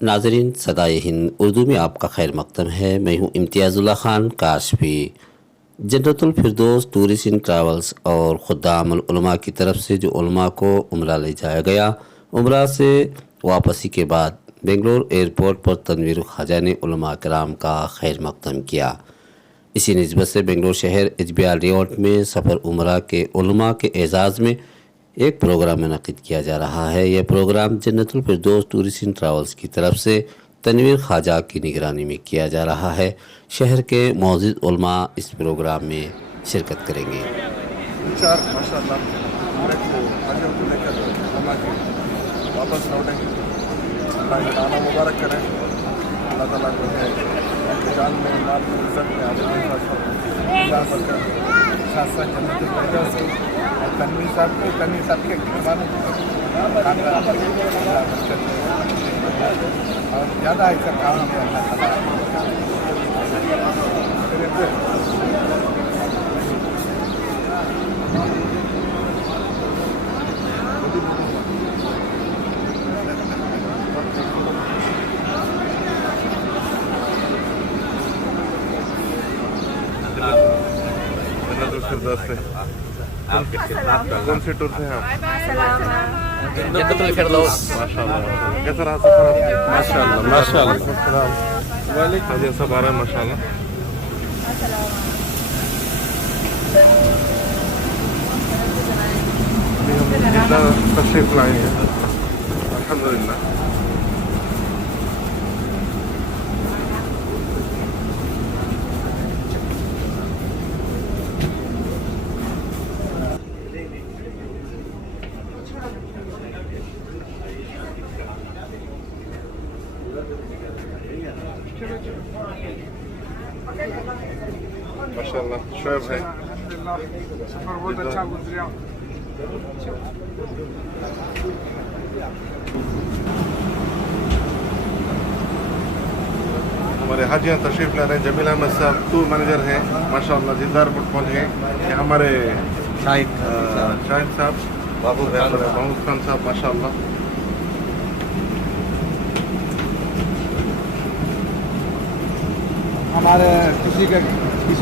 नाजरीन, सदाए हिंद उर्दू में आपका खैर मकदम है। मैं हूँ इम्तियाज़ुल्लाह Khan काशफी। जन्नतुल Firdaus tourist and travels और खुद्दाम उलमा की तरफ से जो उलमा को उम्रा ले जाया गया, उम्रा से वापसी के बाद बेंगलोर एयरपोर्ट पर तनवीर ख्वाजा ने उलमा कराम का खैर मकदम किया। इसी निस्बत से बेंगलोर शहर एचबीआर लेआउट में सफ़र उम्रा के उलमा के एजाज़ में एक प्रोग्राम मुनक़िद किया जा रहा है। यह program Jannatul Firdaus tourist and travels की तरफ से तनवीर ख्वाजा की निगरानी में किया जा रहा है। शहर के मौजूद उलमा इस प्रोग्राम में शिरकत करेंगे। वापस लौटेंगे। आना मुबारक करें। अल्लाह ताला को जान में माल में इज्जत में आगे साथ साथ जन्नत फिरदौस से और तनवीर साहब के मेहमानों और ज़्यादा ऐसा काम है अल्लाह ताला। फिरदौस से कौन से टूर से हैं आप? जन्नतुल फिरदौस। माशाल्लाह, कैसा रहा सफर आपका? माशाल्लाह माशाल्लाह। वालेकुम सब आ रहा है माशाल्लाह। अभी हम जितना तशरीफ लाए हैं अल्हम्दुलिल्लाह। माशाल्लाह शोएब है। सफर बहुत अच्छा गुजरा। हमारे हाजियाँ तशरीफ ला रहे हैं। जमील अहमद साहब टूर मैनेजर हैं माशाल्लाह, दीदारपुर पहुँच गए। ये हमारे शाहिद साहब, महमूद खान साहब माशाल्लाह। हमारे किसी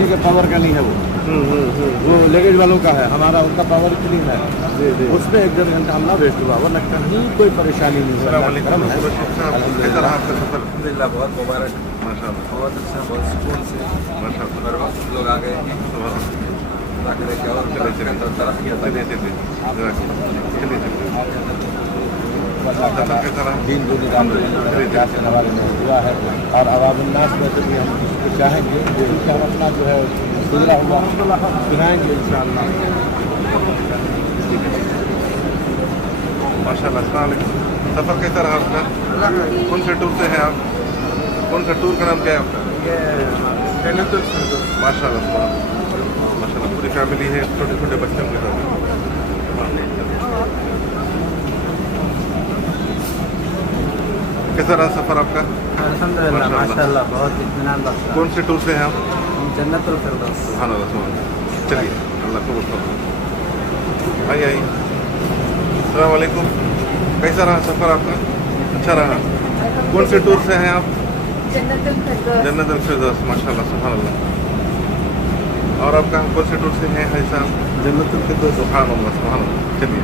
के पावर का नहीं है वो लगेज वालों का है। हमारा उनका पावर क्लीन है। उसमें 1-1.5 घंटा हमला वेस्ट हुआ, वरना कहीं कोई परेशानी नहीं है। कैसा रहा आपका सफर? अल्हम्दुलिल्लाह बहुत मुबारक, माशाल्लाह बहुत अच्छा, बहुत सुकून से माशाल्लाह। हर वक्त लोग आ गए हैं। अल्लाह करे कि और तरक्की सफर कैसा रहा? दीन दुनिया से हमारे में हुआ है और अवामुन्नास में से भी हम इसको चाहेंगे कि हम अपना जो है गुजरा हुआ सुनाएंगे इंशाअल्लाह। माशाल्लाह। अस्सलाम वालेकुम। सफ़र कैसा रहा आपका? कौन से टूर से हैं आप? कौन सा टूर का नाम क्या है आपका? जन्नतुल फिरदौस। माशाल्लाह माशाल्लाह, पूरी फैमिली है, छोटे छोटे बच्चों के साथ। कैसा रहा सफ़र आपका? अल्हम्दुलिल्लाह माशाल्लाह बहुत इत्मीनान बख्शा। कौन से टूर से हैं आप? जन्नतुल फिरदौस। सुभान अल्लाह सुभान अल्लाह। चलिए, अल्लाह कबूल करो। आइए। अस्सलाम वालेकुम। कैसा रहा सफ़र आपका? अच्छा रहा। कौन से टूर से हैं आप? जन्नतुल फिरदौस माशाल्लाह सुभान अल्लाह। और आपका कौन से टूर से हैं भाई साहब? जन्नतुल फिरदौस। सुभान अल्लाह सुभान अल्लाह। चलिए।